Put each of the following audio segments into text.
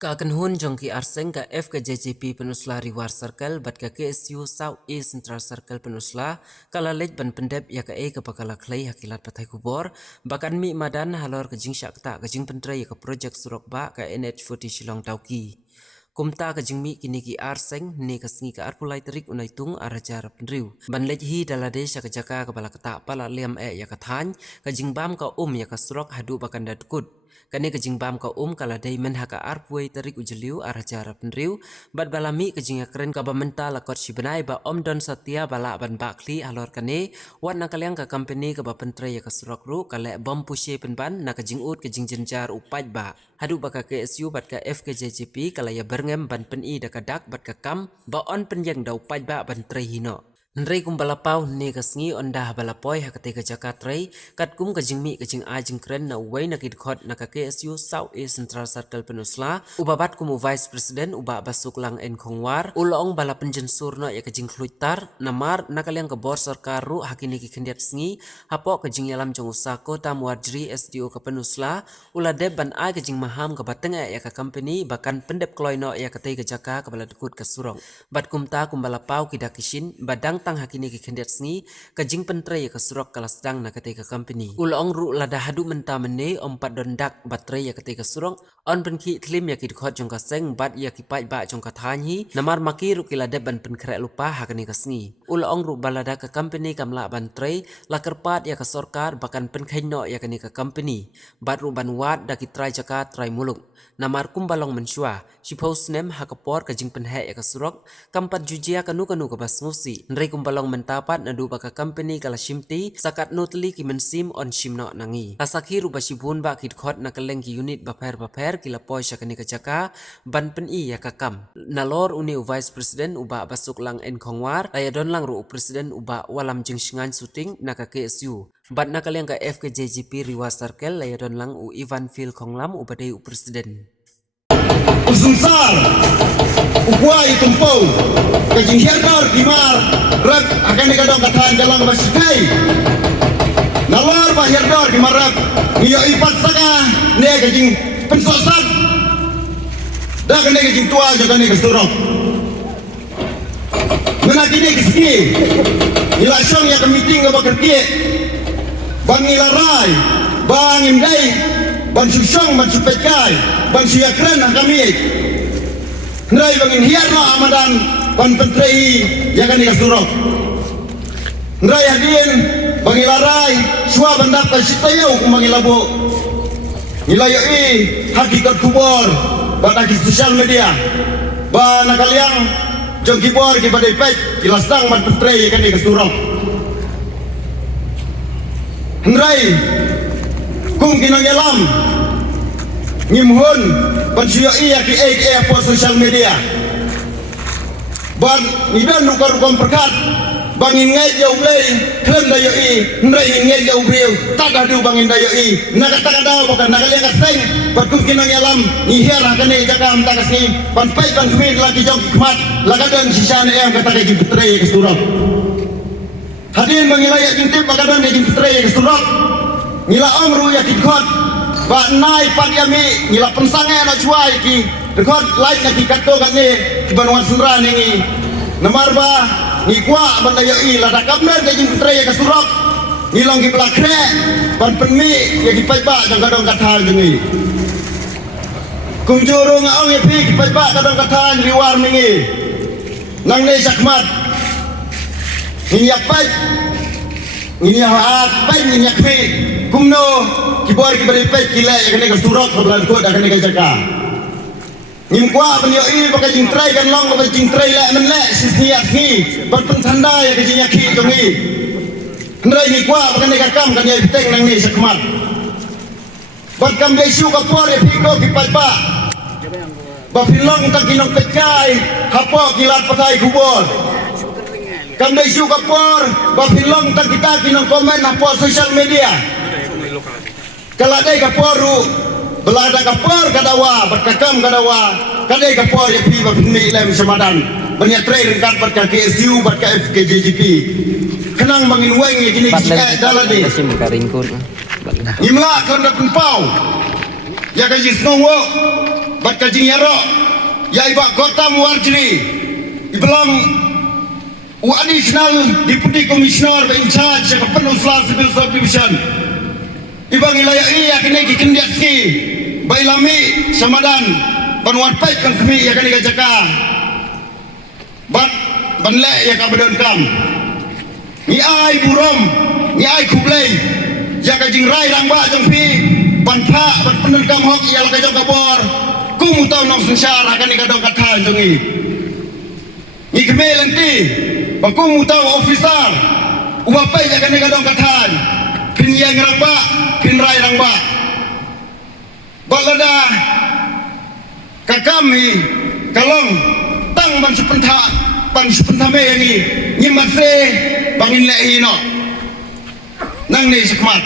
Ka akan hun jong ki arseng ka F ka JJP penusla Riwar Circle bat ka KSU South East Central Circle penusla kala lej ban pendep ya ka ka bakala klay hakilat patai kubor bakan mi madan halor ka jing syakta ka jing pentre ya ka projek surok ba ka NH40 Shillong Tauki. Kumta ka jing mi kini ki arseng ni ka sengi ka arpulai terik unai tung arajar penriu. Ban lej hi dalade sya ka jaka ka bala kata pala liam ya ka thany ka jing bam ka ya ka surok hadu bakan dadkut. Kani kajing bam ka kala day men haka arpuai tarik ujeliu arah jara penriu bat balami kajing keren ka bamenta lakot sibenai ba don satia bala ban bakli alor kane wat nakaliang ka company ka ba pentre ya ka surak ru kale bom pushe penban na kajing ut kajing jenjar upat ba hadu baka KSU bat ka FKJJP kala ya berngem ban peni da kadak bat ka kam ba on penyeng da upat ba ban tre hino. Nrei kum balapau ne kasngi ondah balapoi hakate ka jakatrei kat kum ka jingmi ka jing ajing kren na uway na kidkhot na ka KSU South East Central Circle penusla ubabat kum Vice President uba basuk lang en khongwar ulong bala penjensur no ya ka jing khluitar namar nakaliang ka bor sarkar ru hakini ki kendiat sngi hapo ka jing yalam jong usako tam warjri SDO ka penusla ula deb ban ai ka jing maham ka bateng ya ka company bakan pendep kloino ya ka tei ka jaka ka bala dukut ka surong bat kum ta kum balapau kidakishin badang tang hakini ki kendiat sngi ka jing pentre ya ka surok kala sedang na ketika company ulong ru lada hadu menta mene ompat dondak batre ya ketika surok on penki tlim ya ki khot jong ka seng bat ya ki pai ba jong ka thanyi namar maki ru ki lada ban pen kre lupa hakini ka sngi ulong ru balada ka company kamla ban tre la kerpat ya ka sorkar bakan pen khaino ya kani ka company bat ru ban wat da ki trai jaka trai muluk namar kumbalong mensua shipos nem hakapor ka jing penhe ya ka surok kampat jujia kanu ka basmusi nrei kumbalong mentapat na duba ka company kala shimti sakat notli ki mensim on shimno nangi tasakhi ruba shibun ba kid khot na kaleng ki unit baper kila poi syakani ka jaka ban pen ya ka kam nalor uni Vice President uba basuk lang en khongwar aya don lang ru President uba walam jing shingan shooting na ka KSU bat na kaleng ka FKJJP Riwar Circle aya don lang u Ivan Phil Khonglam ubadai President Usungsar Ukwai tumpau Kajing hiadar Dimar Rak akan dikadang katahan jalan basikai Nalor bahiadar Dimar rak Niyo ipat saka Nia kajing pensosak Dah kena kajing tua Jaga ni kesurok Menakini kesini Nila syong ya ke meeting ke bakar kiek Bang nilarai Bang imdai Ban susyong ban supekai ban siyakren kami nrai bangin hiarno amadan ban pentrei yakan ikasurok nrai hadin bangilarai suwa bandap kasitayo kumangilabo nilayo hakikat kubor ban sosial media ban nakaliang jong kibor kibadai pek kilasdang ban pentrei yakan ikasurok nrai kung kinangyalam ngimhun ban siyo iya ki po social media ban idan nukar kom perkat bangin ngai jauh blay klen dayo nrai ngai jauh brio tak adu bangin dayo nakatakan daw bukan nakaliang kaseng ban kung kinangyalam nihir hakane jakam takas ni ban pai ban kumid lagi jong kmat lagadan sisane yang kata kajing putre kesurok hadin bangilaya jintip bagadan kajing putre kesurok ngila omru ya kikot ba nai pat yami ngila pensange na cuai ki dekot lain na kikato kan ni banuan sendra ni namar ba ni kwa bandayo lada kamner ke jing putre ya kasurok ngilong ki pelakre ban penmi ya ki pai ba jang kadong kathal ni kungjuru ngaong ya pi ki pai ba kadong kathal riwar mingi nang ne sakmat ni yapai ini apa ini yakni kumno kibor kibari pek kila yakni kesurok kebelan kod yakni kejaka ngimkwa penyo pakai jingtrai kan long pakai jingtrai le menle sisiak ni berpensanda ya kejing yaki jongi ndrai ngikwa pakai nekakam kan ya piteng nang ni sakmat berkam desu kapor ya piko kipalpa bapilong tak kinong pekai hapo kilat pakai kubor kam dai su kapor bapilong tak kita kinong komen apa social media kaladai kaporu belada kapor kadawa berkakam kadawa kadai kapor ya pi bapini lem samadan banyak trail kat berka KSU berka FKJJP kenang mangin weng ya kini kicik dalade imla kan dapat pau ya kajis ngwo bat kajing yaro ya iba kota muarjri ibelong additional deputy commissioner in charge of Penusla Civil Subdivision ibang ilayai yakni kikendiatski bailami samadan banwan pek kan kami yakni gajaka bat banle ya kabadon kam ni ai burom ni ai kublai ya kajing rai rangba jongpi banpa ban penen kam hok ya la kajong kabor kumu tau nong sengsara kan kadong kathan jongi ni kemelenti bakumu tau officer uapai ya kan kadong kathan pin yang rangba pin rai rangba balada kakami kalong tang ban sepentha me ni nyimase bangin lehi no nang ni sekmat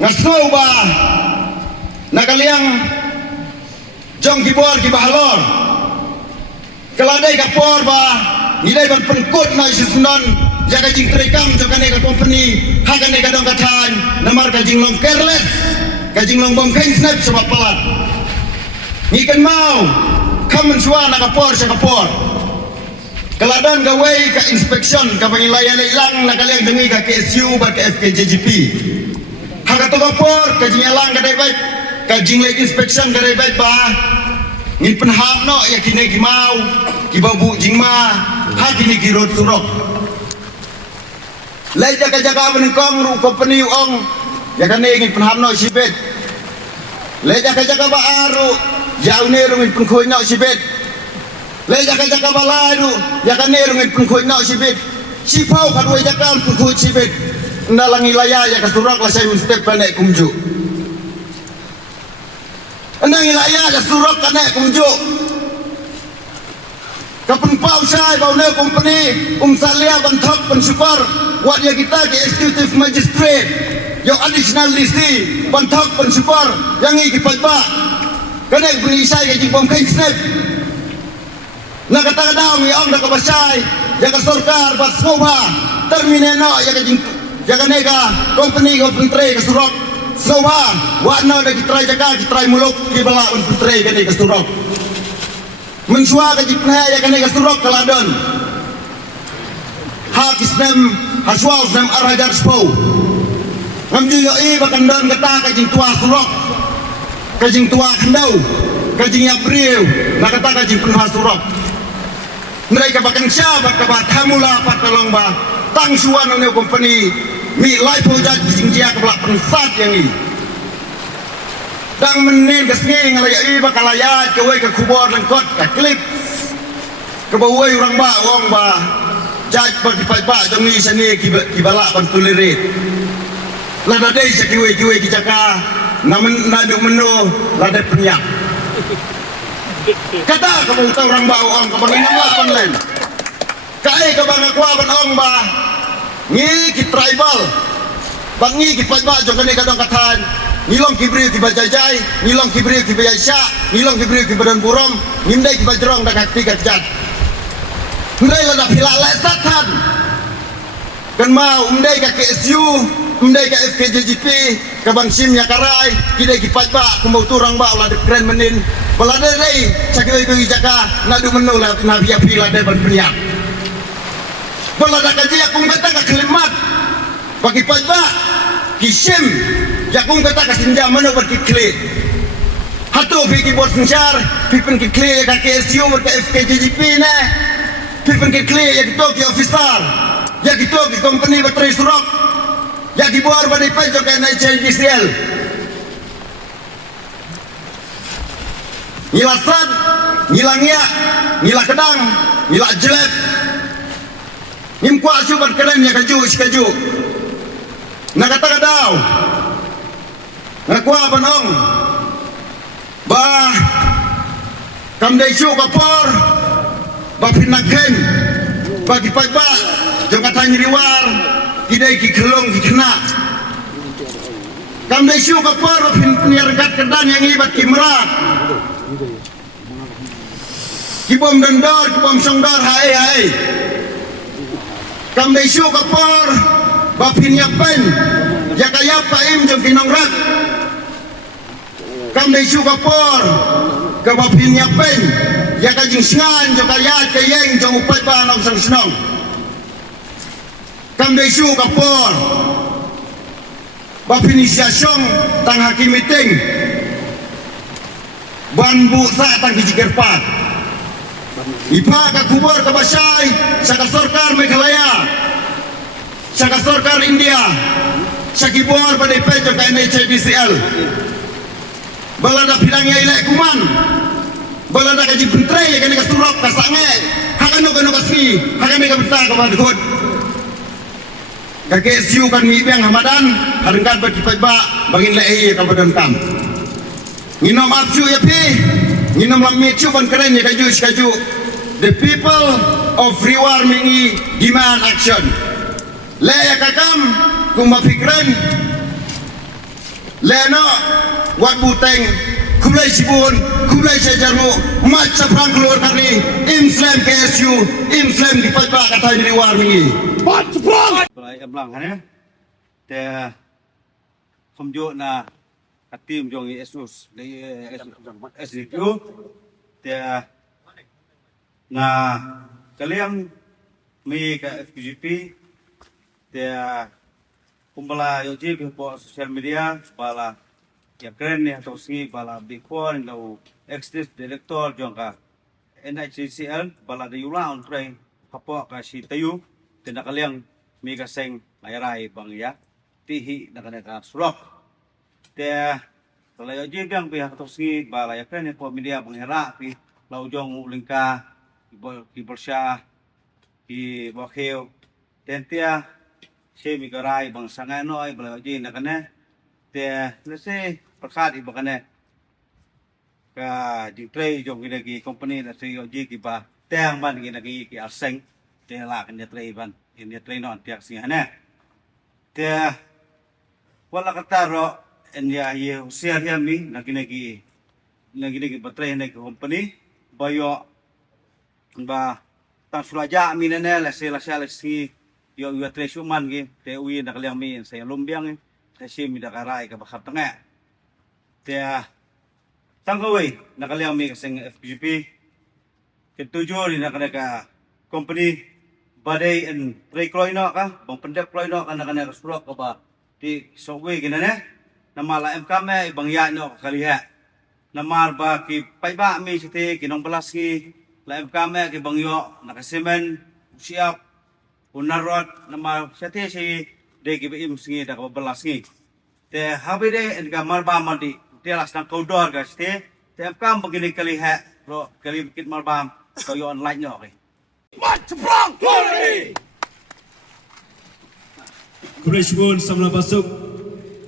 ngasno ba nakaliang jong kibor kibahalor kaladai kapor ba nilai ban pengkut na isusunan jaga jing terekam jokane ka company hakane ka dong kathan namar ka jing long careless ka jing long bom kain snap sebab pelat ngikan mau kamen suan na kapor sa kapor kaladan gawai ka inspection ka pangilayan ilang nakaliang dengi ka KSU ba ka FKJGP hakato kapor ka jing ilang ka dai baik ka jing lay inspection ka dai baik ba ngin penham no ya kini kimau kibabu jingma ha kini kirot surok lay jaga benengkong ru company ong ya kan ngin penham no sibet lay jaga ba aru jauh ne ru ngin penkhoi no sibet lay jaga ba laru ya kan ne ru ngin penkhoi no sibet sipau kadoi jaga penkhoi sibet ndalangi laya ya ka surok la sai step panek kumju nang ilaya ya surok kanek kumju kapan pau sai bau ne company salia banthok pensupar wat ya kita ke executive magistrate yo additional DC banthok pensupar yang iki pajba kanek beri sai ke jibom kain snap na kata kadang yang dak basai ya ka sarkar bat soba termine no ya ke jing ya kaneka company ko pentre ke surok soba wana dak kitrai jaga kitrai muluk kibala un pentre ke ke surok mensua ke jipna ya kan ke surok kaladon hak islam haswal sam arajar spo ngamju yo i bakandon kata ke jing tua surok ke jing tua kendau ke jing april na kata ke jing penha surok mereka bakan syabak ke batamula patalong ba tang suan ne company mi lai project jing dia ke belak pensat yang ni dang menin ke sengi ngalaya i bakalaya ke we ke kubor lengkot ke klip ke bawai orang ba wong ba jaj bagi pajba jongi seni kibala bantulirit lada dei sekiwe ki jaka namen naduk menu lada penyak kata ke bau orang ba wong ke bangang lapan len kai ke bang aku ban ong ba ngi ki tribal bangi ki pajba jongane kadang kathan nilong kibri ki bajajai nilong kibri ki bayasya nilong kibri ki badan burom ngindai ki bajrong dak hati gajat ndai la da pilala satan kan mau ndai ka KSU ndai ka FKJGP ka bang sim ya karai kidai ki pajba ku mau turang ba la de kren menin balade dei sakoi bi jaka nadu menu la na biya pila de ban penyak balada kaji aku kata ka kelimat bagi pajba kisim yakung kata kasinja mana berkikli hatu fikir buat sengsar pipen kikli ya KSU berka FKJGP ne pipen kikli ya gitu ki officer ya gitu ki company bateri surok ya ki buar badai pajak ya NHDCL ngilasan ngilangnya ngilah kedang ngilah jelek ngimku asu berkeren ya kaju nak kata kadau ngakwa banong bah kam dai su kapor ba pinaken bagi pajba jangan tanya riwar kidai ki kelong ki kena kam dai su kapor ba penirgat kedan yang ibat ki merak ki bom dendor ki bom songdor hai kam dai su kapor ba pinyapen ya kaya paim jong kinongrat kam dei su kapor ka bapin ya pen ya ka jing sngan jo ka ya ka yeng jo upat ba nong sang snong kam dei su kapor bapin isya song tang hakim meeting ban bu sa tang kijikir pat ipa ka kubur ka basay sa kasorkar Meghalaya sa kasorkar India sa kibor pada pejo ka NHDCL balada pilangnya ilai kuman balada kaji bentre ya kene kasurok kasange hakano kano kasmi hakane ka benta ka badhut ka KSU kan mi bang hamadan harengkan ba bangin lai ka badan kam nginom apju ya pi nginom lammi chu ban keren ya kaju the people of Riwar Mingi demand action le ya kakam kumapikren le no wat buteng kulai sibun kulai sejarmu mat saprang keluar kari Islam KSU Islam di pajba kata di Riwar Mingi mat saprang Balai Ablang hanya te komjo na atim jong Yesus dari SDQ te na kalian mi ka FGP te kumbala yoji po sosial media bala ya keren ya tosi bala before no ex director jong ka NHCL bala de yula on train hapo ka si tayu te na kalian mi ka seng layrai bang ya tihi na kanaka surok te kalau yoji biang pihak tosi bala ya keren po media bang era pi lau jong ulingka ki bersya ki bakheu tentia se mi garai bang sangano ai bala yoji na kana te lese perkat iba kana ka jitrei jong ki company na se yoji ki ba tang ban ki arseng te la kan jitrei ban in jitrei non tiak sing hana te wala kataro en ya ye usia dia mi na ki batrei na ki company bayo ba tang sulaja mi nene la se si yo ua tresuman ki te ui na kaliang mi sa lumbiang te si mi da karai ka bakap tanga te tangkawai na kaliang mi kasing FGP ketujuh ni na ka company badai en trei kloino ka bang pendek kloino ka na kana surok ka ba di sokwe ginane na mala MKM ibang ya no kaliha na marba ki paiba mi site kinong belas ki la MKM ki bang yo na kasimen siap unarot nama sate si deki beim singi da belas ngi te habide en ga marba mandi te las nang kodor ga ste te kam begini kali ha ro kali bikit marba ko yo online no ke mat prong glory Kureshbun samla basuk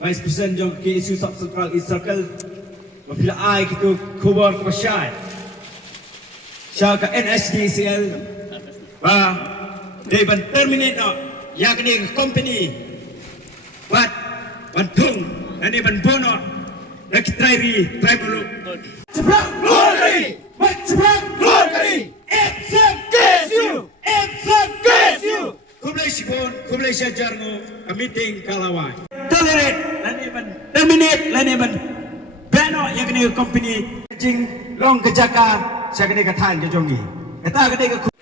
Vice President jong KSU Sub Central East Circle apabila ai kita kubar ke masyai syaka NHDCL ba they ban terminate no yakni company but bantung ani ban bono nak trairi tribal cepat glory cepat glory KSU kublai syajarmu meeting kalawai tolerate lani ban terminate lani ban bano yakni company jing long kejaka syakni kathan jojongi kata kene ke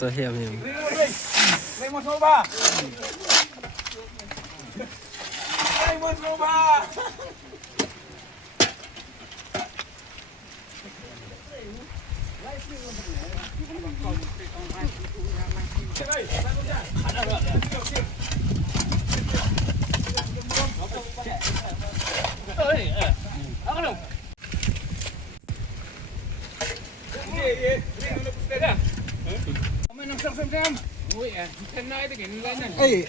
Tuh ya memang. Hey.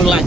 mulai